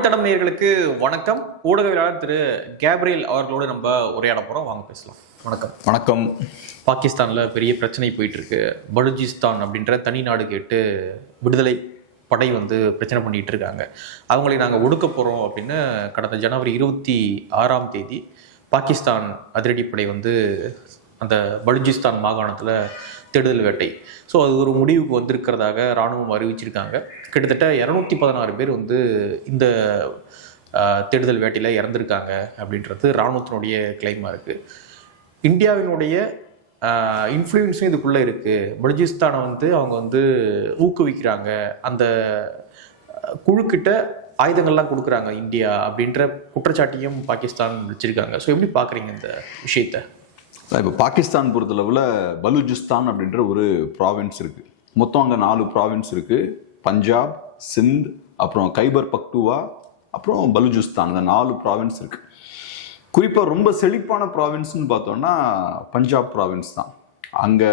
தமிழ் தடம் நேயர்களுக்கு வணக்கம். ஊடகவியலாளர் திரு கேப்ரியல் அவர்களோடு நம்ம உரையாட போறோம். வாங்க பேசலாம். வணக்கம். வணக்கம். பாகிஸ்தான்ல பெரிய பிரச்சனை போயிட்டு இருக்கு. பலுஜிஸ்தான் அப்படின்ற தனி நாடு கேட்டு விடுதலை படை பிரச்சனை பண்ணிட்டு இருக்காங்க. அவங்களை நாங்கள் ஒடுக்க போறோம் அப்படின்னு கடந்த ஜனவரி 26 பாகிஸ்தான் அதிரடிப்படை அந்த பலுஜிஸ்தான் மாகாணத்தில் தேடுதல் வேட்டை. ஸோ அது ஒரு முடிவுக்கு வந்திருக்கிறதாக இராணுவம் அறிவிச்சிருக்காங்க. கிட்டத்தட்ட 216 பேர் இந்த தேடுதல் வேட்டையில் இறந்துருக்காங்க அப்படின்றது இராணுவத்தினுடைய கிளைமாக இருக்குது. இந்தியாவினுடைய இன்ஃப்ளூயன்ஸும் இதுக்குள்ளே இருக்குது. பலுஜிஸ்தானை அவங்க ஊக்குவிக்கிறாங்க, அந்த குழுக்கிட்ட ஆயுதங்கள்லாம் கொடுக்குறாங்க இந்தியா அப்படின்ற குற்றச்சாட்டையும் பாகிஸ்தான் வச்சுருக்காங்க. ஸோ எப்படி பார்க்குறீங்க இந்த விஷயத்தை? இப்போ பாகிஸ்தான் பொறுத்தளவில் பலுஜிஸ்தான் அப்படின்ற ஒரு ப்ராவின்ஸ் இருக்குது. மொத்தம் அங்கே 4 ப்ராவின்ஸ் இருக்குது. பஞ்சாப், சிந்த், அப்புறம் கைபர் பக்துவா, அப்புறம் பலுஜிஸ்தான். இந்த 4 ப்ராவின்ஸ் இருக்குது. குறிப்பாக ரொம்ப செழிப்பான ப்ராவின்ஸ்னு பார்த்தோன்னா பஞ்சாப் ப்ராவின்ஸ் தான். அங்கே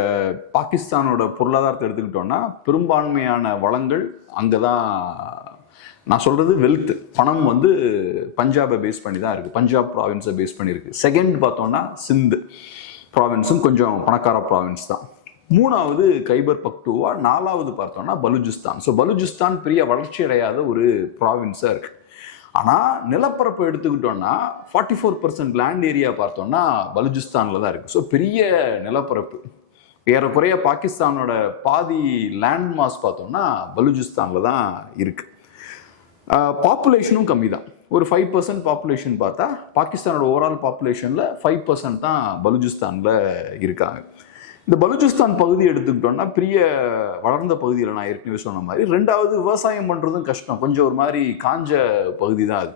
பாகிஸ்தானோட பொருளாதாரத்தை எடுத்துக்கிட்டோன்னா பெரும்பான்மையான வளங்கள் அங்கே தான். நான் சொல்கிறது வெல்த், பணம் பஞ்சாபை பேஸ் பண்ணி தான் இருக்குது. பஞ்சாப் ப்ராவின்ஸை பேஸ் பண்ணியிருக்கு. செகண்ட் பார்த்தோன்னா சிந்த் ப்ராவின்ஸும் கொஞ்சம் பணக்கார ப்ராவின்ஸ் தான். 3வது கைபர் பக்துவா, 4வது பார்த்தோன்னா பலுஜிஸ்தான். ஸோ பலுஜிஸ்தான் பெரிய வளர்ச்சி அடையாத ஒரு ப்ராவின்ஸாக இருக்குது. ஆனால் நிலப்பரப்பு எடுத்துக்கிட்டோன்னா 44% லேண்ட் ஏரியா பார்த்தோன்னா பலுஜிஸ்தானில் தான் இருக்குது. ஸோ பெரிய நிலப்பரப்பு. ஏறக்குறைய பாகிஸ்தானோட பாதி லேண்ட் மாஸ் பார்த்தோன்னா பலுஜிஸ்தானில் தான் இருக்குது. பாப்புலேஷனும் கம்மி தான். ஒரு 5% பாப்புலேஷன் பார்த்தா பாகிஸ்தானோட ஓவரால் பாப்புலேஷனில் 5% தான் பலுஜிஸ்தானில் இருக்காங்க. இந்த பலுஜிஸ்தான் பகுதி எடுத்துக்கிட்டோம்னா பெரிய வளர்ந்த பகுதியில் நான் ஏற்கனவே சொன்ன மாதிரி. 2வது விவசாயம் பண்ணுறதும் கஷ்டம். கொஞ்சம் ஒரு மாதிரி காஞ்ச பகுதி தான் அது.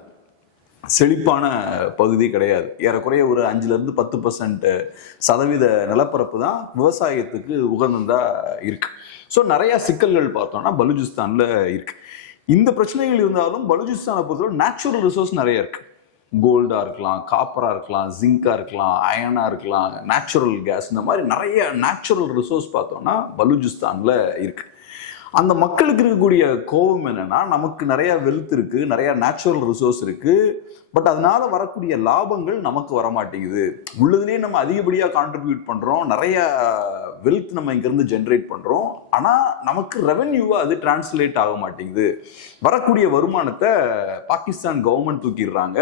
செழிப்பான பகுதி கிடையாது. ஏறக்குறைய ஒரு 5-10% நிலப்பரப்பு தான் விவசாயத்துக்கு உகந்ததாக இருக்குது. ஸோ நிறையா சிக்கல்கள் பார்த்தோம்னா பலுஜிஸ்தானில் இருக்குது. இந்த பிரச்சனைகள் இருந்தாலும் பலுஜிஸ்தானை பொறுத்தவரை நேச்சுரல் ரிசோர்ஸ் நிறைய இருக்கு. கோல்டா இருக்கலாம், காப்பரா இருக்கலாம், ஜிங்கா இருக்கலாம், அயனா இருக்கலாம், நேச்சுரல் கேஸ், இந்த மாதிரி நிறைய நேச்சுரல் ரிசோர்ஸ் பார்த்தோம்னா பலுஜிஸ்தான்ல இருக்கு. அந்த மக்களுக்கு இருக்கக்கூடிய கோபம் என்னன்னா, நமக்கு நிறைய வெல்த் இருக்கு, நிறைய நேச்சுரல் ரிசோர்ஸ் இருக்கு, பட் அதனால வரக்கூடிய லாபங்கள் நமக்கு வரமாட்டேங்குது. உள்ளதுலேயே நம்ம அதிகப்படியாக கான்ட்ரிபியூட் பண்றோம், நிறைய வெல்த் நம்ம இங்கிருந்து ஜென்ரேட் பண்றோம், ஆனா நமக்கு ரெவென்யூவா அது டிரான்ஸ்லேட் ஆக மாட்டேங்குது. வரக்கூடிய வருமானத்தை பாகிஸ்தான் கவர்மெண்ட் தூக்கிடுறாங்க,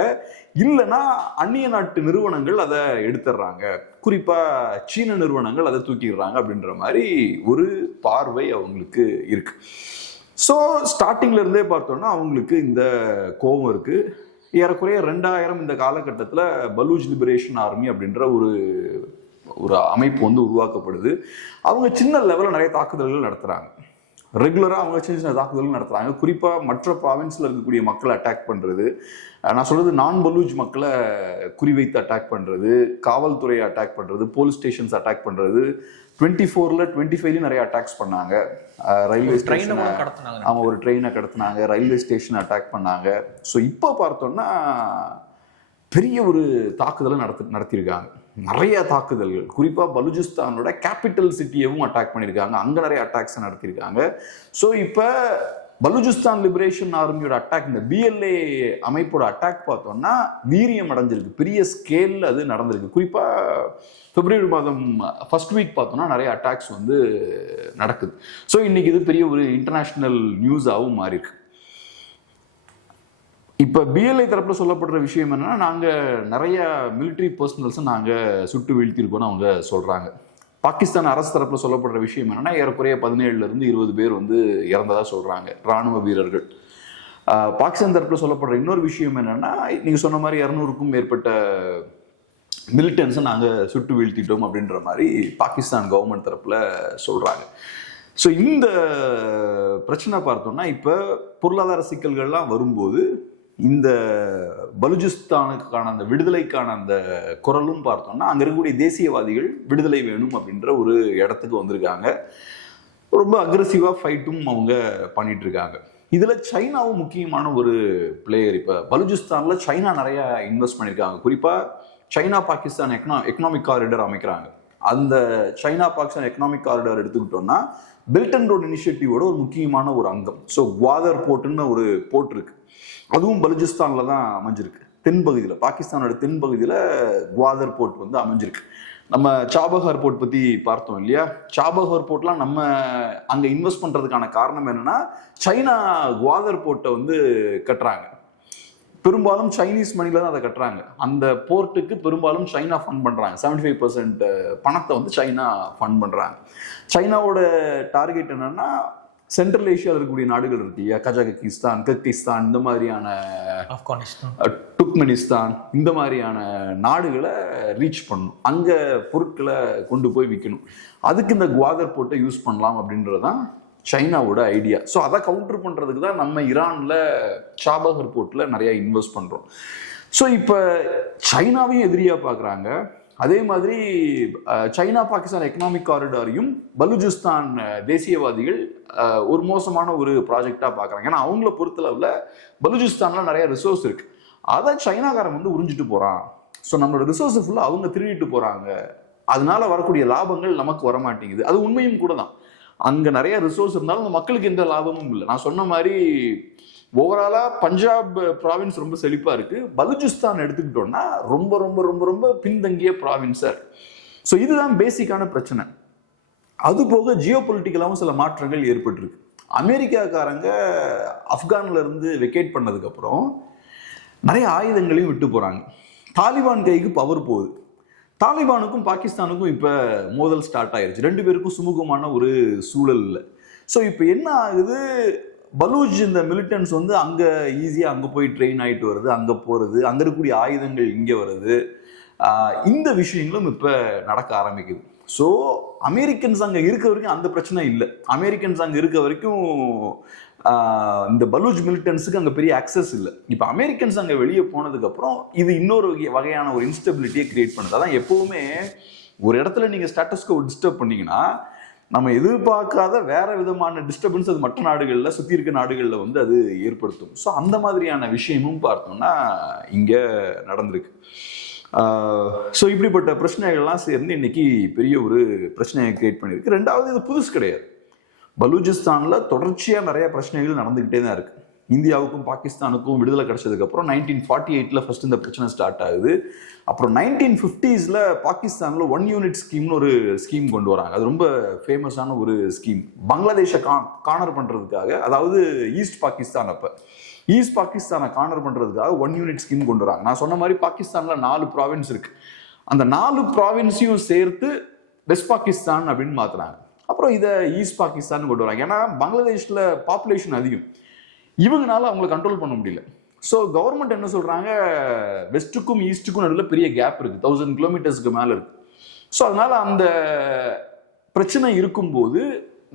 இல்லைன்னா அந்நிய நாட்டு நிறுவனங்கள் அதை எடுத்துடுறாங்க. குறிப்பா சீன நிறுவனங்கள் அதை தூக்கிடுறாங்க அப்படின்ற மாதிரி ஒரு பார்வை அவங்களுக்கு இருக்கு. ஸோ ஸ்டார்டிங்ல இருந்தே பார்த்தோம்னா அவங்களுக்கு இந்த கோபம் இருக்கு. ஏறக்குறைய 2000 இந்த காலகட்டத்தில் பலூச் லிபரேஷன் ஆர்மி அப்படின்ற ஒரு அமைப்பு உருவாக்கப்படுது. அவங்க சின்ன லெவலில் நிறைய தாக்குதல்கள் நடத்துறாங்க. ரெகுலராக அவங்க சின்ன சின்ன தாக்குதல்கள் நடத்துறாங்க. குறிப்பாக மற்ற ப்ராவின்ஸில் இருக்கக்கூடிய மக்களை அட்டாக் பண்ணுறது, நான் சொல்றது நான் பலூச் மக்களை குறிவைத்து அட்டாக் பண்ணுறது, காவல்துறையை அட்டாக் பண்ணுறது, போலீஸ் ஸ்டேஷன்ஸ் அட்டாக் பண்ணுறது. 24ல 25 நிறைய அட்டாக்ஸ் பண்ணாங்க. ரயில்வே ஸ்டேஷன் அவங்க ஒரு ட்ரெயினை கடத்தினாங்க, ரயில்வே ஸ்டேஷனை அட்டாக் பண்ணாங்க. ஸோ இப்போ பார்த்தோம்னா பெரிய ஒரு தாக்குதலை நடத்தியிருக்காங்க. நிறைய தாக்குதல்கள், குறிப்பாக பலுஜிஸ்தானோட கேபிட்டல் சிட்டியவும் அட்டாக் பண்ணியிருக்காங்க. அங்கே நிறைய அட்டாக்ஸ் நடத்தியிருக்காங்க. ஸோ இப்போ பலுஜிஸ்தான் லிபரேஷன் ஆர்மியோட அட்டாக், இந்த பிஎல்ஏ அமைப்போட அட்டாக் பார்த்தோம்னா வீரியம் அடைஞ்சிருக்கு. பெரிய ஸ்கேலில் அது நடந்திருக்கு. குறிப்பாக பிப்ரவரி மாதம் ஃபர்ஸ்ட் வீக் பார்த்தோம்னா நிறைய அட்டாக்ஸ் நடக்குது. ஸோ இன்னைக்கு இது பெரிய ஒரு இன்டர்நேஷனல் நியூஸாகவும் மாறிருக்கு. இப்போ பிஎல்ஐ தரப்பில் சொல்லப்படுற விஷயம் என்னன்னா, நாங்கள் நிறைய மிலிட்ரி பர்சனல்ஸை நாங்கள் சுட்டு வீழ்த்திருக்கோம்னு அவங்க சொல்கிறாங்க. பாகிஸ்தான் அரசு தரப்பில் சொல்லப்படுற விஷயம் என்னன்னா, ஏறக்குறைய 17 - 20 பேர் இறந்ததாக சொல்கிறாங்க, இராணுவ வீரர்கள். பாகிஸ்தான் தரப்பில் சொல்லப்படுற இன்னொரு விஷயம் என்னன்னா, நீங்கள் சொன்ன மாதிரி 200க்கும் மேற்பட்ட மிலிட்டன்ஸை நாங்கள் சுட்டு வீழ்த்திட்டோம் அப்படின்ற மாதிரி பாகிஸ்தான் கவர்மெண்ட் தரப்பில் சொல்கிறாங்க. ஸோ இந்த பிரச்சனை பார்த்தோம்னா இப்போ பொருளாதார சிக்கல்கள்லாம் வரும்போது இந்த பலுஜிஸ்தானுக்கான அந்த விடுதலைக்கான அந்த குரலும் பார்த்தோம்னா அங்கே இருக்கக்கூடிய தேசியவாதிகள் விடுதலை வேணும் அப்படின்ற ஒரு இடத்துக்கு வந்திருக்காங்க. ரொம்ப அக்ரெசிவாக ஃபைட்டும் அவங்க பண்ணிட்டு இருக்காங்க. இதில் சைனாவும் முக்கியமான ஒரு பிளேயர். இப்போ பலுஜிஸ்தானில் சைனா நிறைய இன்வெஸ்ட் பண்ணியிருக்காங்க. குறிப்பாக சைனா பாகிஸ்தான் எக்கனாமிக் காரிடர் அமைக்கிறாங்க. அந்த சைனா பாகிஸ்தான் எக்கனாமிக் காரிடர் எடுத்துக்கிட்டோம்னா பெல்ட் அண்ட் ரோட் இனிஷியேட்டிவோட ஒரு முக்கியமான ஒரு அங்கம். ஸோ குவாதர் போர்ட்டுன்னு ஒரு போர்ட் இருக்கு. அதுவும் பலுச்சிஸ்தான்ல தான் அமைஞ்சிருக்கு. தென்பகுதியில், பாகிஸ்தானோட தென்பகுதியில் குவாதர் போர்ட் வந்து அமைஞ்சிருக்கு. நம்ம சாபஹார் போர்ட் பத்தி பார்த்தோம் இல்லையா? சாபஹார் போர்ட்லாம் நம்ம அங்க இன்வெஸ்ட் பண்றதுக்கான காரணம் என்னன்னா, சைனா குவாதர் போர்ட்டை வந்து கட்டுறாங்க. பெரும்பாலும் சைனீஸ் மணில தான் அதை கட்டுறாங்க. அந்த போர்ட்டுக்கு பெரும்பாலும் சைனா ஃபண்ட் பண்றாங்க. 75% பணத்தை வந்து சைனா ஃபண்ட் பண்றாங்க. சைனாவோட டார்கெட் என்னன்னா, சென்ட்ரல் ஏஷியாவில் இருக்கக்கூடிய நாடுகள் இருக்கு இல்லையா, கஜகஸ்தான், கிர்கிஸ்தான், இந்த மாதிரியான, ஆப்கானிஸ்தான், துர்க்மெனிஸ்தான், இந்த மாதிரியான நாடுகளை ரீச் பண்ணணும், அங்க பொருட்களை கொண்டு போய் விற்கணும். அதுக்கு இந்த குவாதர் போர்ட்டை யூஸ் பண்ணலாம் அப்படின்றதுதான் சைனாவோட ஐடியா. ஸோ அதை கவுண்டர் பண்றதுக்கு தான் நம்ம ஈரான்ல சாபஹர் போர்ட்ல நிறைய இன்வெஸ்ட் பண்றோம். ஸோ இப்போ சைனாவையும் எதிரியா பார்க்குறாங்க. அதே மாதிரி சைனா பாகிஸ்தான் எக்கனாமிக் காரிடாரையும் பலுச்சிஸ்தான் தேசியவாதிகள் ஒரு மோசமான ஒரு ப்ராஜெக்டா பார்க்குறாங்க. ஏன்னா அவங்கள பொறுத்தளவில் பலுச்சிஸ்தான்ல நிறைய ரிசோர்ஸ் இருக்கு, அதை சைனாக்காரன் வந்து உறிஞ்சிட்டு போறான். ஸோ நம்மளோட ரிசோர்ஸ் ஃபுல்லாக அவங்க திருடிட்டு போறாங்க, அதனால வரக்கூடிய லாபங்கள் நமக்கு வரமாட்டேங்குது. அது உண்மையும் கூட தான். அங்க நிறைய ரிசோர்ஸ் இருந்தாலும் அந்த மக்களுக்கு எந்த லாபமும் இல்லை. நான் சொன்ன மாதிரி ஓவராலா பஞ்சாப் ப்ராவின்ஸ் ரொம்ப செழிப்பா இருக்கு. பலுச்சிஸ்தான் எடுத்துக்கிட்டோம்னா ரொம்ப ரொம்ப ரொம்ப ரொம்ப பின்தங்கிய ப்ராவின்ஸா இருக்கு. ஸோ இதுதான் பேசிக்கான பிரச்சனை. அது போக ஜியோ பொலிட்டிக்கலாவும் சில மாற்றங்கள் ஏற்பட்டிருக்கு. அமெரிக்காக்காரங்க ஆப்கான்ல இருந்து வெக்கேட் பண்ணதுக்கு அப்புறம் நிறைய ஆயுதங்களையும் விட்டு போறாங்க. தாலிபான் கைக்கு பவர் போகுது. தாலிபானுக்கும் பாகிஸ்தானுக்கும் இப்போ மோதல் ஸ்டார்ட் ஆயிருச்சு. ரெண்டு பேருக்கும் சுமூகமான ஒரு சூழல் இல்லை. ஸோ இப்போ என்ன ஆகுது, பலூச் இந்த மிலிட்டன்ஸ் வந்து அங்கே ஈஸியாக அங்கே போய் ட்ரெயின் ஆகிட்டு வருது, அங்கே போகிறது, அங்கே இருக்கக்கூடிய ஆயுதங்கள் இங்கே வருது. இந்த விஷயங்களும் இப்போ நடக்க ஆரம்பிக்குது. ஸோ அமெரிக்கன்ஸ் அங்கே இருக்க வரைக்கும் அந்த பிரச்சனை இல்லை. அமெரிக்கன்ஸ் அங்கே இருக்க வரைக்கும் இந்த பலூச் மிலிட்டன்ஸுக்கு அங்கே பெரிய ஆக்சஸ் இல்லை. இப்போ அமெரிக்கன்ஸ் அங்கே வெளியே போனதுக்கப்புறம் இது இன்னொரு வகையான ஒரு இன்ஸ்டபிலிட்டியை கிரியேட் பண்ணுது. அதான் எப்பவுமே ஒரு இடத்துல நீங்கள் ஸ்டேட்டஸ்கோ டிஸ்டர்ப் பண்ணீங்கன்னா நம்ம எதிர்பார்க்காத வேற விதமான டிஸ்டர்பன்ஸ் அது மற்ற நாடுகளில், சுற்றி இருக்க நாடுகளில் வந்து அது ஏற்படுத்தும். ஸோ அந்த மாதிரியான விஷயமும் பார்த்தோம்னா இங்கே நடந்திருக்கு. ஸோ இப்படிப்பட்ட பிரச்சனைகள்லாம் சேர்ந்து இன்னைக்கு பெரிய ஒரு பிரச்சனையை கிரியேட் பண்ணியிருக்கு. ரெண்டாவது, இது புதுசு கிடையாது. பலூச்சிஸ்தான்ல தொடர்ச்சியாக நிறைய பிரச்சனைகள் நடந்துகிட்டே தான் இருக்கு. இந்தியாவுக்கும் பாகிஸ்தானுக்கும் விடுதலை கிடைச்சதுக்கு அப்புறம் 1948 ஃபர்ஸ்ட் இந்த பிரச்சனை ஸ்டார்ட் ஆகுது. அப்புறம் 1950s பாகிஸ்தான்ல 1 யூனிட் ஸ்கீம்னு ஒரு ஸ்கீம் கொண்டு வராங்க. அது ரொம்ப ஃபேமஸான ஒரு ஸ்கீம். பங்களாதேஷை கார்னர் பண்றதுக்காக, அதாவது ஈஸ்ட் பாகிஸ்தான், அப்ப ஈஸ்ட் பாகிஸ்தானை கார்னர் பண்றதுக்காக 1 யூனிட் ஸ்கீம் கொண்டு வராங்க. நான் சொன்ன மாதிரி பாகிஸ்தான்ல 4 ப்ராவின்ஸ் இருக்கு. அந்த 4 ப்ராவின்ஸையும் சேர்த்து வெஸ்ட் பாகிஸ்தான் அப்படின்னு மாத்துறாங்க. அப்புறம் இதை ஈஸ்ட் பாகிஸ்தான் கொண்டு வராங்க. ஏன்னா பங்களாதேஷ்ல பாப்புலேஷன் அதிகம், இவங்கனால அவங்களை கண்ட்ரோல் பண்ண முடியல. ஸோ கவர்மெண்ட் என்ன சொல்றாங்க, வெஸ்ட்டுக்கும் ஈஸ்ட்டுக்கும் நடுவில் பெரிய கேப் இருக்கு, 1000 கிலோமீட்டர்ஸ்க்கு மேல இருக்கு. ஸோ அதனால அந்த பிரச்சனை இருக்கும்போது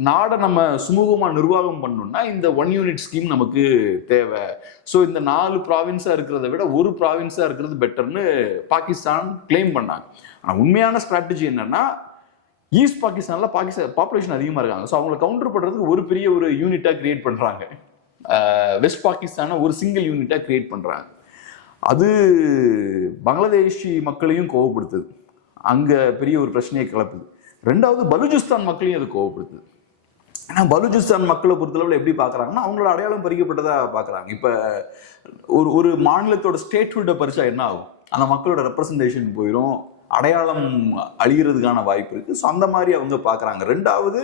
நாடை நம்ம சுமூகமா நிர்வாகம் பண்ணணும்னா இந்த 1 யூனிட் ஸ்கீம் நமக்கு தேவை. ஸோ இந்த 4 ப்ராவின்ஸா இருக்கிறத விட ஒரு ப்ராவின்ஸா இருக்கிறது பெட்டர்னு பாகிஸ்தான் கிளைம் பண்ணாங்க. ஆனால் உண்மையான ஸ்ட்ராட்டஜி என்னன்னா, ஈஸ்ட் பாகிஸ்தான்ல பாப்புலேஷன் அதிகமா இருக்காங்க. ஸோ அவங்களை கவுண்டர் பண்றதுக்கு ஒரு பெரிய ஒரு யூனிட்டா கிரியேட் பண்றாங்க. வெஸ்ட் பாகிஸ்தானை ஒரு சிங்கிள் யூனிட்டா கிரியேட் பண்றாங்க. அது பங்களாதேஷி மக்களையும் கோவப்படுத்துது, அங்க பெரிய ஒரு பிரச்சனையை கிளப்புது. ரெண்டாவது, பலூச்சிஸ்தான் மக்களையும் அது கோவப்படுத்துது. ஏன்னா பலூச்சிஸ்தான் மக்களை பொறுத்தளவில் எப்படி பார்க்குறாங்கன்னா, அவங்களோட அடையாளம் பறிக்கப்பட்டதா பார்க்குறாங்க. இப்போ ஒரு மாநிலத்தோட ஸ்டேட்ஹுட்டை பறிச்சா என்ன ஆகும், அந்த மக்களோட ரெப்ரசன்டேஷன் போயிடும், அடையாளம் அழிகிறதுக்கான வாய்ப்பு இருக்கு. ஸோ அந்த மாதிரி அவங்க பார்க்குறாங்க. ரெண்டாவது,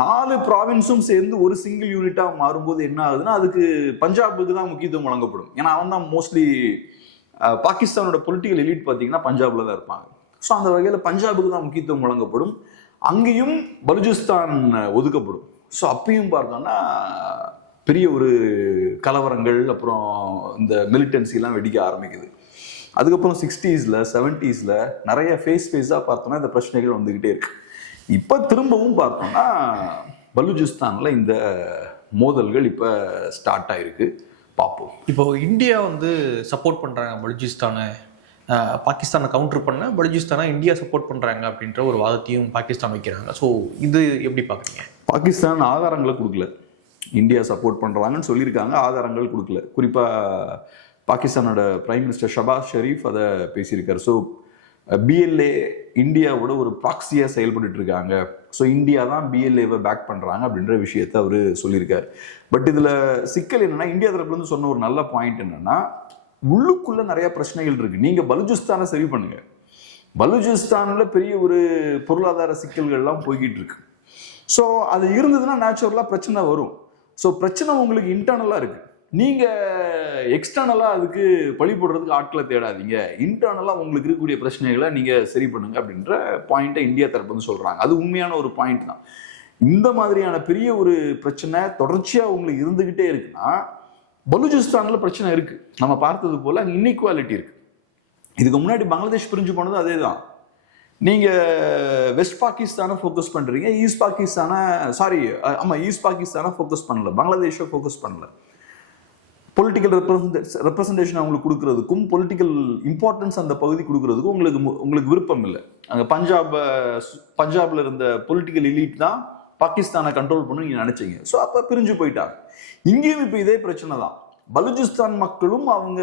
4 ப்ராவின்ஸும் சேர்ந்து ஒரு சிங்கிள் யூனிட்டா மாறும்போது என்ன ஆகுதுன்னா, அதுக்கு பஞ்சாபுக்கு தான் முக்கியத்துவம் வழங்கப்படும். ஏன்னா அவன் தான் மோஸ்ட்லி பாகிஸ்தானோட பொலிட்டிக்கல் எலிட் பார்த்தீங்கன்னா பஞ்சாப்ல தான் இருப்பாங்க. ஸோ அந்த வகையில் பஞ்சாபுக்கு தான் முக்கியத்துவம் வழங்கப்படும், அங்கேயும் பலூச்சிஸ்தான் ஒதுக்கப்படும். ஸோ அப்பயும் பார்த்தோம்னா பெரிய ஒரு கலவரங்கள், அப்புறம் இந்த மிலிட்டன்சிலாம் வெடிக்க ஆரம்பிக்குது. அதுக்கப்புறம் 60s 70s நிறைய ஃபேஸாக பார்த்தோம்னா இந்த பிரச்சனைகள் வந்துகிட்டே இருக்கு. இப்போ திரும்பவும் பார்த்தோம்னா பலூச்சிஸ்தான்ல இந்த மோதல்கள் இப்போ ஸ்டார்ட் ஆயிருக்கு. பார்ப்போம். இப்போ இந்தியா வந்து சப்போர்ட் பண்றாங்க பலூச்சிஸ்தானை, பாகிஸ்தானை கவுண்டர் பண்ண பலூச்சிஸ்தானை இந்தியா சப்போர்ட் பண்றாங்க அப்படின்ற ஒரு வாதத்தையும் பாகிஸ்தான் வைக்கிறாங்க. ஸோ இது எப்படி பார்க்குறீங்க? பாகிஸ்தான் ஆதாரங்களை கொடுக்கல, இந்தியா சப்போர்ட் பண்றாங்கன்னு சொல்லியிருக்காங்க, ஆதாரங்கள் கொடுக்கல. குறிப்பா பாகிஸ்தானோட பிரைம் மினிஸ்டர் ஷபாஸ் ஷெரீஃப் அதை பேசியிருக்காரு. ஸோ 2019 பிஎல்ஏ இந்தியாவோட ஒரு ப்ராக்சியா செயல்பட்டு இருக்காங்க. ஸோ இந்தியா தான் பிஎல்ஏவை பேக் பண்றாங்க அப்படின்ற விஷயத்த அவரு சொல்லியிருக்காரு. பட் இதுல சிக்கல் என்னன்னா, இந்தியா தரப்புல இருந்து சொன்ன ஒரு நல்ல பாயிண்ட் என்னன்னா, உள்ளுக்குள்ள நிறைய பிரச்சனைகள் இருக்கு. நீங்க பலுச்சிஸ்தானை சரி பண்ணுங்க. பலுச்சிஸ்தான்ல பெரிய ஒரு பொருளாதார சிக்கல்கள்லாம் போய்கிட்டு இருக்கு. ஸோ அது இருந்ததுன்னா நேச்சுரலா பிரச்சனை வரும். ஸோ பிரச்சனை உங்களுக்கு இன்டர்னலா இருக்கு. நீங்க எக்ஸ்டர்னலா அதுக்கு பழி போடுறதுக்கு ஆட்களை தேடாதீங்க. இன்டர்னலா உங்களுக்கு இருக்கக்கூடிய பிரச்சனைகளை நீங்க சரி பண்ணுங்க அப்படின்ற பாயிண்ட்டை இந்தியா தரப்பு வந்து சொல்றாங்க. அது உண்மையான ஒரு பாயிண்ட் தான். இந்த மாதிரியான பெரிய ஒரு பிரச்சனை தொடர்ச்சியா உங்களுக்கு இருந்துகிட்டே இருக்குன்னா, பலுச்சிஸ்தான்ல பிரச்சனை இருக்கு. நம்ம பார்த்தது போல அங்க இன்இக்வாலிட்டி இருக்கு. இதுக்கு முன்னாடி பங்களாதேஷ் பிரிஞ்சு போனது அதே தான். நீங்க வெஸ்ட் பாகிஸ்தானை ஃபோக்கஸ் பண்றீங்க, ஈஸ்ட் பாகிஸ்தானை ஈஸ்ட் பாகிஸ்தானை ஃபோக்கஸ் பண்ணல, பங்களாதேஷை ஃபோக்கஸ் பண்ணல. பொலிட்டிக்கல் ரெப்ரசன்டேஷன் அவங்களுக்கு கொடுக்கறதுக்கும் பொலிட்டிக்கல் இம்பார்ட்டன்ஸ் அந்த பகுதி கொடுக்கறதுக்கும் உங்களுக்கு விருப்பம் இல்லை. அங்கே பஞ்சாப்ல இருந்த பொலிட்டிக்கல் எலீட் தான் பாகிஸ்தானை கண்ட்ரோல் பண்ணு நீங்க நினைச்சீங்க. ஸோ அப்போ பிரிஞ்சு போயிட்டாங்க. இங்கேயும் இப்போ இதே பிரச்சனை தான். பலுச்சிஸ்தான் மக்களும் அவங்க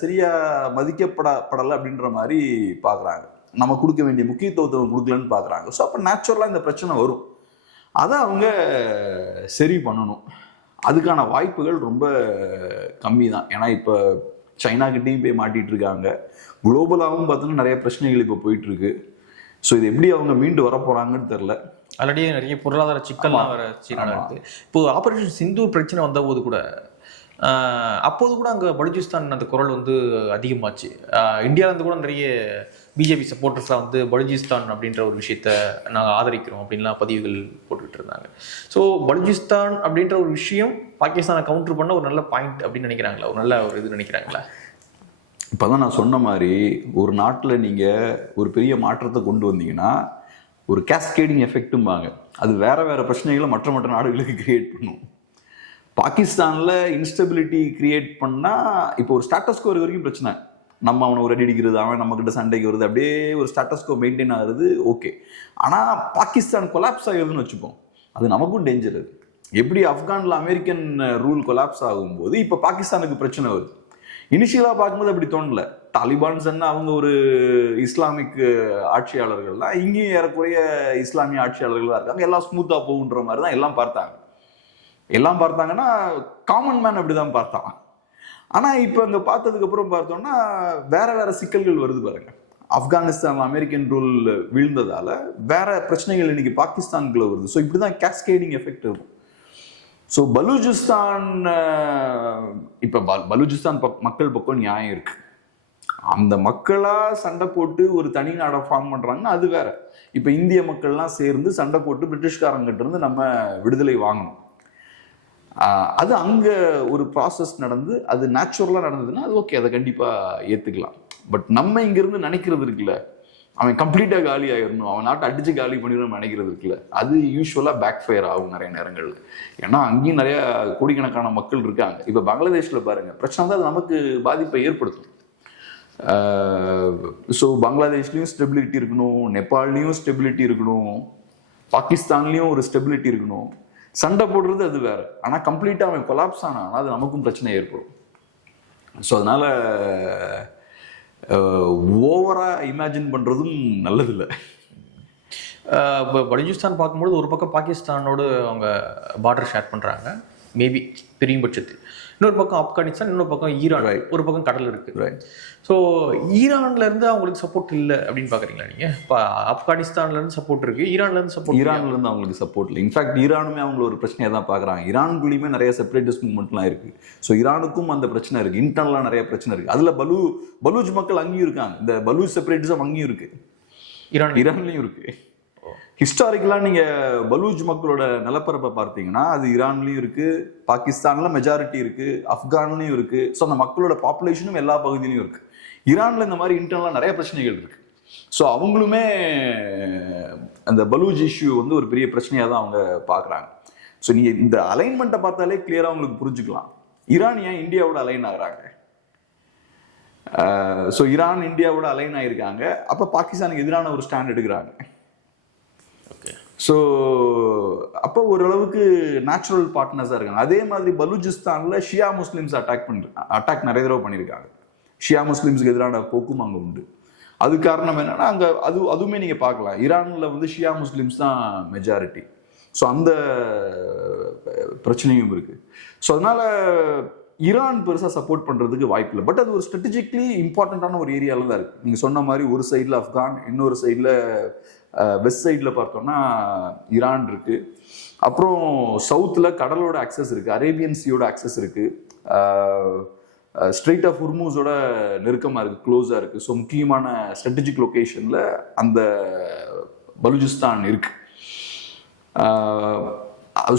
சரியா மதிக்கப்படலை அப்படின்ற மாதிரி பார்க்குறாங்க. நம்ம கொடுக்க வேண்டிய முக்கியத்துவத்தை கொடுக்கலன்னு பார்க்குறாங்க. ஸோ அப்போ நேச்சுரலாக இந்த பிரச்சனை வரும். அதை அவங்க சரி பண்ணணும். அதுக்கான வாய்ப்புகள் ரொம்ப கம்மி தான். ஏன்னா இப்போ சைனாக்கிட்டையும் போய் மாட்டிட்டு இருக்காங்க. குளோபலாகவும் பார்த்தோன்னா நிறைய பிரச்சனைகள் இப்போ போயிட்டு இருக்கு. ஸோ இது எப்படி அவங்க மீண்டு வர போறாங்கன்னு தெரியல. ஆல்ரெடி நிறைய பொருளாதார சிக்கல்லாம் வர சீனா இருக்கு. இப்போ ஆபரேஷன் சிந்தூர் பிரச்சனை வந்த போது கூட அப்போது கூட அங்கே பலுச்சிஸ்தான் அந்த குரல் வந்து அதிகமாச்சு. இந்தியாவிலேருந்து கூட நிறைய பிஜேபி சப்போர்ட்டர்ஸ்லாம் வந்து பலுச்சிஸ்தான் அப்படின்ற ஒரு விஷயத்த நாங்கள் ஆதரிக்கிறோம் அப்படின்லாம் பதிவுகள் போட்டுக்கிட்டு இருந்தாங்க. ஸோ பலுச்சிஸ்தான் அப்படின்ற ஒரு விஷயம் பாகிஸ்தானை கவுண்டர் பண்ண ஒரு நல்ல பாயிண்ட் அப்படின்னு நினைக்கிறாங்களா, ஒரு நல்ல ஒரு இது நினைக்கிறாங்களா? இப்போதான் நான் சொன்ன மாதிரி ஒரு நாட்டில் நீங்கள் ஒரு பெரிய மாற்றத்தை கொண்டு வந்தீங்கன்னா ஒரு கேஸ்கேடிங் எஃபெக்ட்டும்பாங்க. அது வேற வேற பிரச்சனைகளை மற்ற நாடுகளுக்கு கிரியேட் பண்ணும். பாகிஸ்தானில் இன்ஸ்டெபிலிட்டி கிரியேட் பண்ணால் இப்போ ஒரு ஸ்டாட்டஸ்கோ வரைக்கும் பிரச்சனை. நம்ம அவனை ஒரு அடி அடிக்கிறது, அவன் நம்மக்கிட்ட சண்டைக்கு வருது, அப்படியே ஒரு ஸ்டாட்டஸ்கோ மெயின்டைன் ஆகுது, ஓகே. ஆனால் பாகிஸ்தான் கொலாப்ஸ் ஆகுதுன்னு வச்சுப்போம், அது நமக்கும் டேஞ்சர். அது எப்படி ஆப்கானில் அமெரிக்கன் ரூல் கொலாப்ஸ் ஆகும்போது இப்போ பாகிஸ்தானுக்கு பிரச்சனை வருது. இனிஷியலாக பார்க்கும்போது அப்படி தோணல. தாலிபான்ஸ் என்ன அவங்க ஒரு இஸ்லாமிக் ஆட்சியாளர்கள் தான், இங்கேயும் ஏறக்குறைய இஸ்லாமிய ஆட்சியாளர்கள் தான் இருக்காங்க, எல்லாம் ஸ்மூத்தாக போகுன்ற மாதிரி தான் எல்லாம் பார்த்தாங்கன்னா காமன் மேன் அப்படிதான் பார்த்தான். ஆனால் இப்போ அங்கே பார்த்ததுக்கப்புறம் பார்த்தோம்னா வேற சிக்கல்கள் வருது பாருங்க. ஆப்கானிஸ்தான் அமெரிக்கன் ரூல் வீழ்ந்ததால வேற பிரச்சனைகள் இன்னைக்கு பாகிஸ்தானுக்குள்ள வருது. ஸோ இப்படிதான் கேஸ்கேடிங் எஃபெக்ட் இருக்கும். ஸோ பலுச்சிஸ்தான் இப்போ பலுச்சிஸ்தான் மக்கள் பக்கம் நியாயம் இருக்கு. அந்த மக்களா சண்டை போட்டு ஒரு தனி நாடை ஃபார்ம் பண்றாங்கன்னா அது வேற. இப்போ இந்திய மக்கள்லாம் சேர்ந்து சண்டை போட்டு பிரிட்டிஷ்காரங்கிட்ட இருந்து நம்ம விடுதலை வாங்கணும். அது அங்க ஒரு ப்ராசஸ் நடந்து அது நேச்சுரலா நடந்ததுன்னா அது ஓகே, அதை கண்டிப்பா ஏத்துக்கலாம். பட் நம்ம இங்க இருந்து நினைக்கிறது இருக்குல்ல, அவன் கம்ப்ளீட்டா காலி ஆயிடணும், அவன் நாட்டை அடிச்சு காலி பண்ணிடணும் நினைக்கிறது இருக்குல்ல, அது யூஸ்வலா பேக் ஃபயர் ஆகும் நிறைய நேரங்கள்ல. ஏன்னா அங்கேயும் நிறைய கோடிக்கணக்கான மக்கள் இருக்காங்க. இப்ப பங்களாதேஷ்ல பாருங்க, பிரச்சனை தான் அது நமக்கு பாதிப்பை ஏற்படுத்தும். ஸோ பங்களாதேஷ்லயும் ஸ்டெபிலிட்டி இருக்கணும், நேபாள்லயும் ஸ்டெபிலிட்டி இருக்கணும், பாகிஸ்தான்லயும் ஒரு ஸ்டெபிலிட்டி இருக்கணும். சண்டை போடுறது அது வேற. ஆனா கம்ப்ளீட்டா அவன் கொலாப்ஸ் ஆனா அது நமக்கும் பிரச்சனை ஏற்படும். ஸோ அதனால ஓவரா இமேஜின் பண்றதும் நல்லதில்லை. இப்போ பலுச்சிஸ்தான் பார்க்கும்போது ஒரு பக்கம் பாகிஸ்தானோடு அவங்க பார்டர் ஷேர் பண்ணுறாங்க, மேபி பெரிய பட்சத்தில். இன்னொரு பக்கம் ஆப்கானிஸ்தான், இன்னொரு பக்கம் ஈரான், ஒரு பக்கம் கடல் இருக்கு. ஸோ ஈரான்ல இருந்து அவங்களுக்கு சப்போர்ட் இல்லை அப்படின்னு பாக்குறீங்களா நீங்க? இப்போ ஆப்கானிஸ்தான்ல இருந்து சப்போர்ட் இருக்கு, ஈரான்ல இருந்து அவங்களுக்கு சப்போர்ட் இல்லை. இன்ஃபேக்ட் ஈரானுமே அவங்கள ஒரு பிரச்சனையை தான் பாக்குறாங்க. ஈரானுக்குள்ளேயுமே நிறைய செப்பரேட்டிஸ்ட் மூவ்மெண்ட்லாம் இருக்கு. ஸோ ஈரானுக்கும் அந்த பிரச்சனை இருக்கு, இன்டர்னலா நிறைய பிரச்சனை இருக்கு. அதுல பலூச் மக்கள் அங்கேயும் இருக்காங்க, இந்த பலூச் செப்பரேட்டிசம் அங்கேயும் இருக்கு, ஈரான்லயும் இருக்கு. ஹிஸ்டாரிக்கலா நீங்க பலூச் மக்களோட நிலப்பரப்பை பார்த்தீங்கன்னா அது ஈரான்லயும் இருக்கு, பாகிஸ்தான்ல மெஜாரிட்டி இருக்கு, ஆப்கான்லயும் இருக்கு. ஸோ அந்த மக்களோட பாப்புலேஷனும் எல்லா பகுதியிலையும் இருக்கு. ஈரான்ல இந்த மாதிரி இன்டர்னலா நிறைய பிரச்சனைகள் இருக்கு. ஸோ அவங்களுமே அந்த பலூச் இஷ்யூ வந்து ஒரு பெரிய பிரச்சனையா தான் அவங்க பாக்குறாங்க. ஸோ நீங்க இந்த அலைன்மெண்ட்டை பார்த்தாலே கிளியரா உங்களுக்கு புரிஞ்சுக்கலாம் ஈரான் ஏன் இந்தியாவோட அலைன் ஆகுறாங்க. ஸோ ஈரான் இந்தியாவோட அலைன் ஆயிருக்காங்க, அப்ப பாகிஸ்தானுக்கு எதிரான ஒரு ஸ்டாண்ட் எடுக்கிறாங்க. ஸோ அப்போ ஓரளவுக்கு நேச்சுரல் பார்ட்னர்ஸாக இருக்காங்க. அதே மாதிரி பலூச்சிஸ்தானில் ஷியா முஸ்லிம்ஸ் அட்டாக் நிறைய தடவை பண்ணியிருக்காங்க. ஷியா முஸ்லிம்ஸ்க்கு எதிரான போக்கும் அங்கே உண்டு. அது காரணம் என்னன்னா அங்க அதுவுமே நீங்க பார்க்கலாம், ஈரான்ல வந்து ஷியா முஸ்லிம்ஸ் தான் மெஜாரிட்டி. ஸோ அந்த பிரச்சனையும் இருக்கு. ஸோ அதனால ஈரான் பெருசாக சப்போர்ட் பண்ணுறதுக்கு வாய்ப்பு இல்லை. பட் அது ஒரு ஸ்ட்ராட்டஜிக்கலி இம்பார்ட்டண்ட்டான ஒரு ஏரியாவில் தான் இருக்குது. நீங்கள் சொன்ன மாதிரி ஒரு சைடில் ஆப்கான், இன்னொரு சைடில் வெஸ்ட் சைடில் பார்த்தோம்னா ஈரான் இருக்குது. அப்புறம் சவுத்தில் கடலோட ஆக்சஸ் இருக்குது, அரேபியன் சீயோட ஆக்சஸ் இருக்குது, ஸ்ட்ரெயிட் ஆஃப் ஹுர்மூஸோட நெருக்கமாக இருக்குது, க்ளோஸாக இருக்குது. ஸோ முக்கியமான ஸ்ட்ராட்டஜிக் லொக்கேஷனில் அந்த பலுஜிஸ்தான் இருக்குது.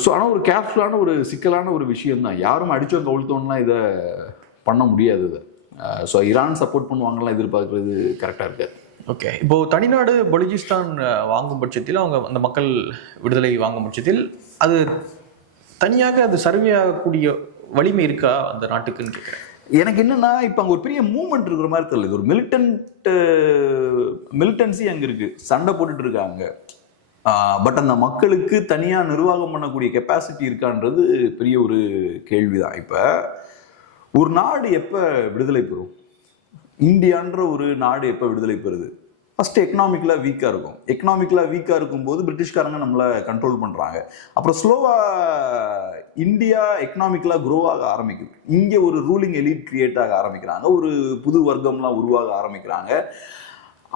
ஸோ ஆனால் ஒரு கேர்ஃபுல்லான ஒரு சிக்கலான ஒரு விஷயம் தான். யாரும் அடிச்சோம் கவுழ்த்தோம்னா இதை பண்ண முடியாது. இதை ஸோ ஈரான் சப்போர்ட் பண்ணுவாங்கலாம் எதிர்பார்க்கறது கரெக்டாக இருக்காது. ஓகே, இப்போ தனிநாடு பலுஜிஸ்தான் வாங்கும் பட்சத்தில், அவங்க அந்த மக்கள் விடுதலை வாங்கும் பட்சத்தில் அது தனியாக அது சர்வே ஆகக்கூடிய வலிமை இருக்கா அந்த நாட்டுக்குன்னு கேட்குறேன். எனக்கு என்னன்னா இப்போ அங்கே ஒரு பெரிய மூவ்மெண்ட் இருக்கிற மாதிரி தெரியல. இது ஒரு மிலிட்டன்சி அங்கே இருக்கு, சண்டை போட்டுட்டு இருக்காங்க. பட் அந்த மக்களுக்கு தனியாக நிர்வாகம் பண்ணக்கூடிய கெப்பாசிட்டி இருக்கான்றது பெரிய ஒரு கேள்விதான். இப்போ ஒரு நாடு எப்போ விடுதலை பெறும்? இந்தியான்ற ஒரு நாடு எப்போ விடுதலை பெறுது? ஃபர்ஸ்ட் எக்கனாமிக்கலாக வீக்காக இருக்கும். எக்கனாமிக்கலாக வீக்காக இருக்கும்போது பிரிட்டிஷ்காரங்க நம்மளை கண்ட்ரோல் பண்ணுறாங்க. அப்புறம் ஸ்லோவாக இந்தியா எக்கனாமிக்கலாக க்ரோ ஆக ஆரம்பிக்குது. இங்கே ஒரு ரூலிங் எலிட் கிரியேட் ஆக ஆரம்பிக்கிறாங்க, ஒரு புது வர்க்கம்லாம் உருவாக ஆரம்பிக்கிறாங்க.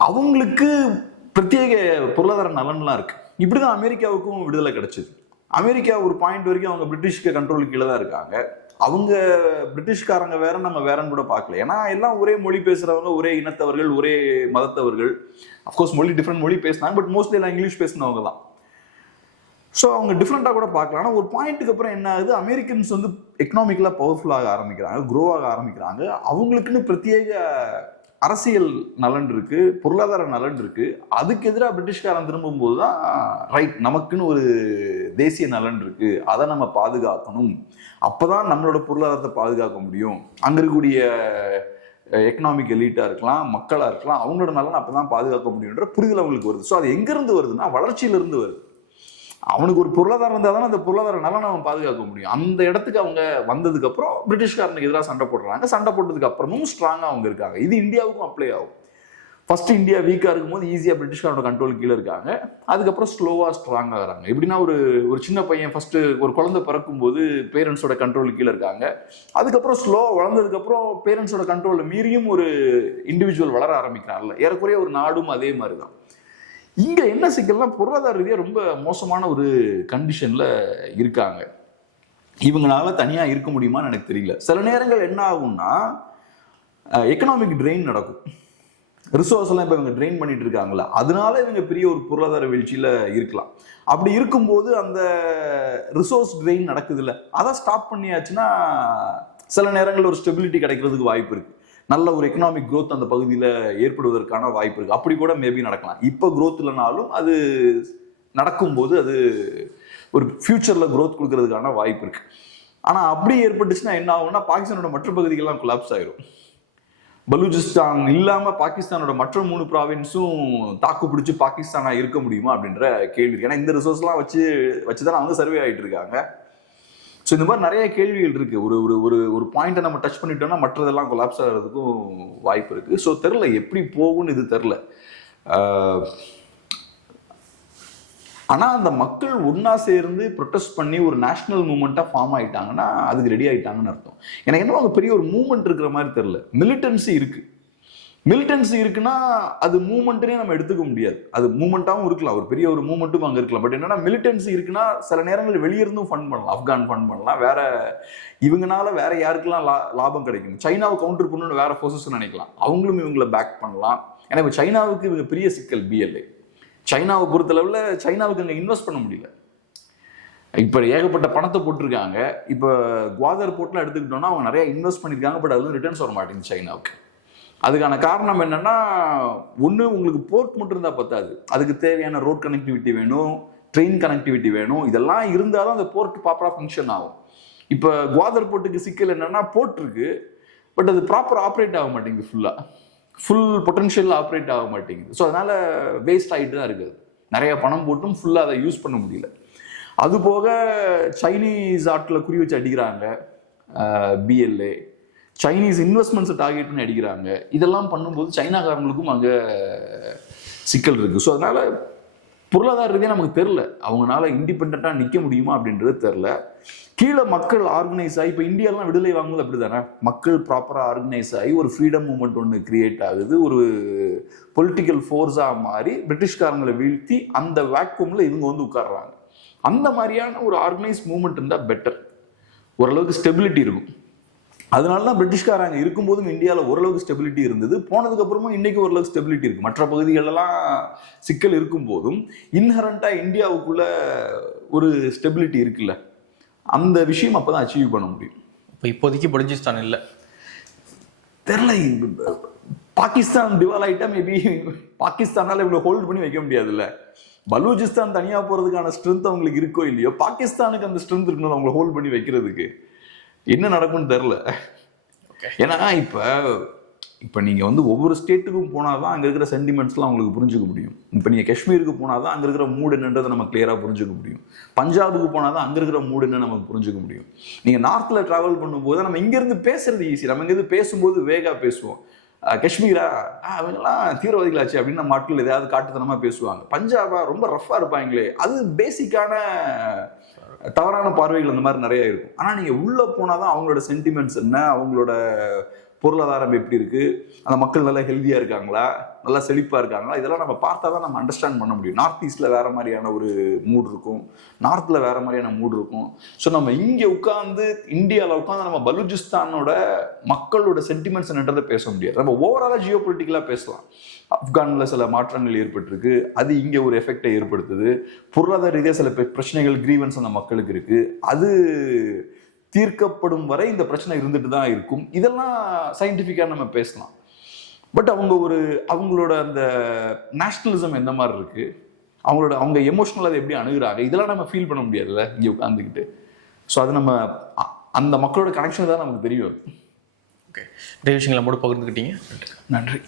அவங்களுக்கு பிரத்யேக பொருளாதார நலன்லாம் இருக்கு. இப்படிதான் அமெரிக்காவுக்கும் விடுதலை கிடைச்சது. அமெரிக்கா ஒரு பாயிண்ட் வரைக்கும் அவங்க பிரிட்டிஷ்க்கு கண்ட்ரோல் கீழே தான் இருக்காங்க. அவங்க பிரிட்டிஷ்காரங்க வேற, நம்ம வேறன்னு கூட பார்க்கல. ஏன்னா எல்லாம் ஒரே மொழி பேசுறவங்க, ஒரே இனத்தவர்கள், ஒரே மதத்தவர்கள். அஃப்கோர்ஸ் மொழி டிஃப்ரெண்ட் மொழி பேசினாங்க, பட் மோஸ்ட்லி எல்லாம் இங்கிலீஷ் பேசினவங்க தான். ஸோ அவங்க டிஃப்ரெண்டாக கூட பார்க்கலாம். ஆனால் ஒரு பாயிண்ட்டுக்கு அப்புறம் என்ன ஆகுது, அமெரிக்கன்ஸ் வந்து எக்கனாமிக்கலாக பவர்ஃபுல்லாக ஆரம்பிக்கிறாங்க, க்ரோ ஆக ஆரம்பிக்கிறாங்க. அவங்களுக்குன்னு பிரத்யேக அரசியல் நலன் இருக்கு, பொருளாதார நலன் இருக்கு. அதுக்கு எதிராக பிரிட்டிஷ்காரன் திரும்பும்போது தான் ரைட், நமக்குன்னு ஒரு தேசிய நலன் இருக்கு, அதை நம்ம பாதுகாக்கணும், அப்பதான் நம்மளோட பொருளாதாரத்தை பாதுகாக்க முடியும். அங்க இருக்கக்கூடிய எக்கனாமிக் எலீட்டா இருக்கலாம், மக்களா இருக்கலாம், அவங்களோட நலன் அப்பதான் பாதுகாக்க முடியும்ன்ற புரிதல் அவங்களுக்கு வருது. ஸோ அது எங்க இருந்து வருதுன்னா வளர்ச்சியிலிருந்து வருது. அவனுக்கு ஒரு பொருளாதாரம் இருந்தால் தானே அந்த பொருளாதார நலனை அவன் பாதுகாக்க முடியும். அந்த இடத்துக்கு அவங்க வந்ததுக்கு அப்புறம் பிரிட்டிஷ்காரனுக்கு எதிராக சண்டை போடுறாங்க. சண்டை போட்டதுக்கு அப்புறமும் ஸ்ட்ராங்கா அவங்க இருக்காங்க. இது இந்தியாவுக்கும் அப்ளை ஆகும். ஃபர்ஸ்ட் இந்தியா வீக்கா இருக்கும்போது ஈஸியா பிரிட்டிஷ்காரோட கண்ட்ரோல் கீழே இருக்காங்க. அதுக்கப்புறம் ஸ்லோவா ஸ்ட்ராங் ஆகுறாங்க. எப்படின்னா ஒரு சின்ன பையன் ஃபர்ஸ்ட் ஒரு குழந்தை பிறக்கும் போது பேரண்ட்ஸோட கண்ட்ரோல் கீழே இருக்காங்க. அதுக்கப்புறம் ஸ்லோவா வளர்ந்ததுக்கு அப்புறம் பேரண்ட்ஸோட கண்ட்ரோல்ல மீறியும் ஒரு இண்டிவிஜுவல் வளர ஆரம்பிக்கிறாங்கல்ல, ஏறக்குறைய ஒரு நாடும் அதே மாதிரி தான். இங்க என்ன சிக்கல்னா பொருளாதார ரீதியாக ரொம்ப மோசமான ஒரு கண்டிஷன்ல இருக்காங்க. இவங்களால தனியா இருக்க முடியுமான்னு எனக்கு தெரியல. சில நேரங்கள் என்ன ஆகும்னா எக்கனாமிக் ட்ரெயின் நடக்கும். ரிசோர்ஸ் எல்லாம் இப்ப இவங்க ட்ரெயின் பண்ணிட்டு இருக்காங்களா, அதனால இவங்க பெரிய ஒரு பொருளாதார வீழ்ச்சியில இருக்கலாம். அப்படி இருக்கும்போது அந்த ரிசோர்ஸ் ட்ரெயின் நடக்குது இல்ல, அதை ஸ்டாப் பண்ணியாச்சுன்னா சில நேரங்களில் ஒரு ஸ்டெபிலிட்டி கிடைக்கிறதுக்கு வாய்ப்பு இருக்கு. நல்ல ஒரு எக்கனாமிக் க்ரோத் அந்த பகுதியில் ஏற்படுவதற்கான வாய்ப்பு இருக்கு. அப்படி கூட மேபி நடக்கலாம். இப்போ க்ரோத் இல்லைனாலும் அது நடக்கும்போது அது ஒரு ஃபியூச்சர்ல க்ரோத் கொடுக்கறதுக்கான வாய்ப்பு இருக்கு. ஆனா அப்படி ஏற்பட்டுச்சுன்னா என்ன ஆகும்னா பாகிஸ்தானோட மற்ற பகுதிகள்லாம் கொலாப்ஸ் ஆயிரும். பலூச்சிஸ்தான் இல்லாம பாகிஸ்தானோட மற்ற 3 ப்ராவின்ஸும் தாக்கு பிடிச்சு பாகிஸ்தானா இருக்க முடியுமா அப்படின்ற கேள்வி. ஏன்னா இந்த ரிசோர்ஸ்லாம் வச்சுதான் அவங்க சர்வே ஆயிட்டு இருக்காங்க. ஸோ இந்த மாதிரி நிறைய கேள்விகள் இருக்கு. ஒரு ஒரு ஒரு பாயிண்ட்டை நம்ம டச் பண்ணிட்டோம்னா மற்றதெல்லாம் கொலாப்ஸ் ஆகிறதுக்கும் வாய்ப்பு இருக்கு. ஸோ தெரில எப்படி போகும்னு, இது தெரில. ஆனா அந்த மக்கள் ஒன்னா சேர்ந்து ப்ரொடெஸ்ட் பண்ணி ஒரு நேஷனல் மூவ்மெண்ட்டா ஃபார்ம் ஆயிட்டாங்கன்னா அதுக்கு ரெடி ஆயிட்டாங்கன்னு அர்த்தம். எனக்கு என்ன அங்க பெரிய ஒரு மூவ்மெண்ட் இருக்கிற மாதிரி தெரியல. மிலிட்டன்சி இருக்கு. மிலிட்டன்சி இருக்குன்னா அது மூவ்மெண்ட்னே நம்ம எடுத்துக்க முடியாது. அது மூவ்மெண்ட்டாகவும் இருக்கலாம், ஒரு பெரிய ஒரு மூவ்மெண்ட்டும் அங்கே இருக்கலாம். பட் என்னன்னா மிலிட்டன்சி இருக்குன்னா சில நேரங்கள் வெளியிருந்தும் ஃபண்ட் பண்ணலாம். ஆப்கான் ஃபண்ட் பண்ணலாம், வேற இவங்கனால வேற யாருக்கெல்லாம் லாபம் கிடைக்கும். சைனாவை கவுண்டர் பண்ணணும்னு வேற ஃபோர்ஸஸ் நினைக்கலாம், அவங்களும் இவங்களை பேக் பண்ணலாம். ஏன்னா இப்போ சைனாவுக்கு இவங்க பெரிய சிக்கல் பிஎல்ஏ. சைனாவை பொறுத்தளவில் சைனாவுக்கு அங்கே இன்வெஸ்ட் பண்ண முடியல. இப்போ ஏகப்பட்ட பணத்தை போட்டிருக்காங்க. இப்போ குவாதர் போர்ட்லாம் எடுத்துக்கிட்டோம்னா அவங்க நிறைய இன்வெஸ்ட் பண்ணியிருக்காங்க, பட் அதுவும் ரிட்டர்ன்ஸ் வர மாட்டேங்குது சைனாவுக்கு. அதுக்கான காரணம் என்னன்னா, ஒன்று உங்களுக்கு போர்ட் மட்டும் இருந்தால் பத்தாது, அதுக்கு தேவையான ரோட் கனெக்டிவிட்டி வேணும், ட்ரெயின் கனெக்டிவிட்டி வேணும். இதெல்லாம் இருந்தால் தான் அந்த போர்ட் ப்ராப்பராக ஃபங்க்ஷன் ஆகும். இப்போ குவாதர் போர்ட்டுக்கு சிக்கல் என்னன்னா, போர்ட் இருக்கு பட் அது ப்ராப்பராக ஆப்ரேட் ஆக மாட்டேங்குது, ஃபுல் பொட்டன்ஷியல் ஆப்ரேட் ஆக மாட்டேங்குது. ஸோ அதனால வேஸ்ட் ஆகிட்டு தான் இருக்குது. நிறைய பணம் போட்டும் ஃபுல்லாக அதை யூஸ் பண்ண முடியல. அது போக சைனீஸ் ஆட்டில் குறி வச்சு அடிக்கிறாங்க பிஎல்ஏ. சைனீஸ் இன்வெஸ்ட்மெண்ட்ஸை டார்கெட் பண்ணி அடிக்கிறாங்க. இதெல்லாம் பண்ணும்போது சைனாக்காரங்களுக்கும் அங்கே சிக்கல் இருக்குது. ஸோ அதனால பொருளாதார ரீதியாக நமக்கு தெரில அவங்களால இண்டிபெண்ட்டாக நிற்க முடியுமா அப்படின்றது தெரில. கீழே மக்கள் ஆர்கனைஸ் ஆகி, இப்போ இந்தியாலாம் விடுதலை வாங்கும்போது அப்படி தானே, மக்கள் ப்ராப்பராக ஆர்கனைஸ் ஆகி ஒரு ஃப்ரீடம் மூமெண்ட் ஒன்று கிரியேட் ஆகுது, ஒரு பொலிட்டிக்கல் ஃபோர்ஸாக மாறி பிரிட்டிஷ்காரங்களை வீழ்த்தி அந்த வேக்யூமில் இவங்க வந்து உட்கார்றாங்க. அந்த மாதிரியான ஒரு ஆர்கனைஸ் மூமெண்ட் இருந்தால் பெட்டர், ஓரளவுக்கு ஸ்டெபிலிட்டி இருக்கும். அதனால தான் பிரிட்டிஷ்காரங்க இருக்கும்போதும் இந்தியாவில் ஓரளவுக்கு ஸ்டெபிலிட்டி இருந்தது. போனதுக்கு அப்புறமும் இன்னைக்கு ஓரளவுக்கு ஸ்டெபிலிட்டி இருக்கு. மற்ற பகுதிகளெல்லாம் சிக்கல் இருக்கும் போதும் இன்ஹரண்டா இந்தியாவுக்குள்ள ஒரு ஸ்டெபிலிட்டி இருக்குல்ல, அந்த விஷயம் அப்பதான் அச்சீவ் பண்ண முடியும். இப்போ இப்போதைக்கு பலுச்சிஸ்தான் இல்லை, தெரியல. பாகிஸ்தான் திவால் ஆயிட்டா மேபி பாகிஸ்தானால இவ்வளவு ஹோல்ட் பண்ணி வைக்க முடியாதுல்ல. பலூச்சிஸ்தான் தனியா போறதுக்கான ஸ்ட்ரென்த் அவங்களுக்கு இருக்கோ இல்லையோ, பாகிஸ்தானுக்கு அந்த ஸ்ட்ரென்த் இருக்கணும் அவங்களை ஹோல்ட் பண்ணி வைக்கிறதுக்கு. என்ன நடக்கும்னு தெரில. ஏன்னா இப்போ நீங்கள் வந்து ஒவ்வொரு ஸ்டேட்டுக்கும் போனால் தான் அங்கே இருக்கிற சென்டிமெண்ட்ஸ்லாம் உங்களுக்கு புரிஞ்சுக்க முடியும். இப்போ நீங்கள் காஷ்மீருக்கு போனால் தான் அங்கே இருக்கிற மூடு என்னன்றதை நம்ம கிளியராக புரிஞ்சுக்க முடியும். பஞ்சாபுக்கு போனால் தான் அங்கே இருக்கிற மூடு என்ன நமக்கு புரிஞ்சுக்க முடியும். நீங்கள் நார்த்தில் ட்ராவல் பண்ணும்போது நம்ம இங்கேருந்து பேசுறது ஈஸி, நம்ம இங்கேருந்து பேசும்போது வேகாக பேசுவோம். காஷ்மீரா அவங்கெல்லாம் தீவிரவாதிகளாச்சு அப்படின்னு நம்ம மக்கள் எதாவது காட்டுத்தனமாக பேசுவாங்க. பஞ்சாபா ரொம்ப ரஃப்பாக இருப்பாங்களே, அது பேசிக்கான தவறான பார்வைகள் அந்த மாதிரி நிறைய இருக்கும். ஆனால் நீங்கள் உள்ளே போனால் தான் அவங்களோட சென்டிமெண்ட்ஸ் என்ன, அவங்களோட பொருளாதாரம் எப்படி இருக்கு, அந்த மக்கள் நல்லா ஹெல்த்தியாக இருக்காங்களா, நல்லா செழிப்பாக இருக்காங்களா, இதெல்லாம் நம்ம பார்த்தா தான் நம்ம அண்டர்ஸ்டாண்ட் பண்ண முடியும். நார்த் ஈஸ்டில் வேற மாதிரியான ஒரு மூட் இருக்கும், நார்த்தில் வேற மாதிரியான மூட் இருக்கும். ஸோ நம்ம இங்கே உட்காந்து இந்தியாவில் உட்காந்து நம்ம பலூச்சிஸ்தானோட மக்களோட சென்டிமெண்ட்ஸ் என்னன்றதை பேச முடியாது. நம்ம ஓவராலாக ஜியோ பொலிட்டிக்கலாக பேசலாம். ஆப்கானில் சில மாற்றங்கள் ஏற்பட்டிருக்கு, அது இங்கே ஒரு எஃபெக்டை ஏற்படுத்துது. பொருளாதார ரீதியாக சில பிரச்சனைகள், கிரீவன்ஸ் அந்த மக்களுக்கு இருக்கு, அது தீர்க்கப்படும் வரை இந்த பிரச்சனை இருந்துட்டு தான் இருக்கும். இதெல்லாம் சயின்டிஃபிக்காக நம்ம பேசலாம். பட் அவங்களோட அந்த நேஷனலிசம் எந்த மாதிரி இருக்கு, அவங்க எமோஷனல் அதை எப்படி அணுகுறாங்க, இதெல்லாம் நம்ம ஃபீல் பண்ண முடியாதுல்ல இங்கே உட்காந்துக்கிட்டு. ஸோ அது நம்ம அந்த மக்களோட கனெக்ஷன் தான் நமக்கு தெரியும். ஓகே, நிறைய விஷயங்களை நம்மோட பகிர்ந்துக்கிட்டீங்க. நன்றி.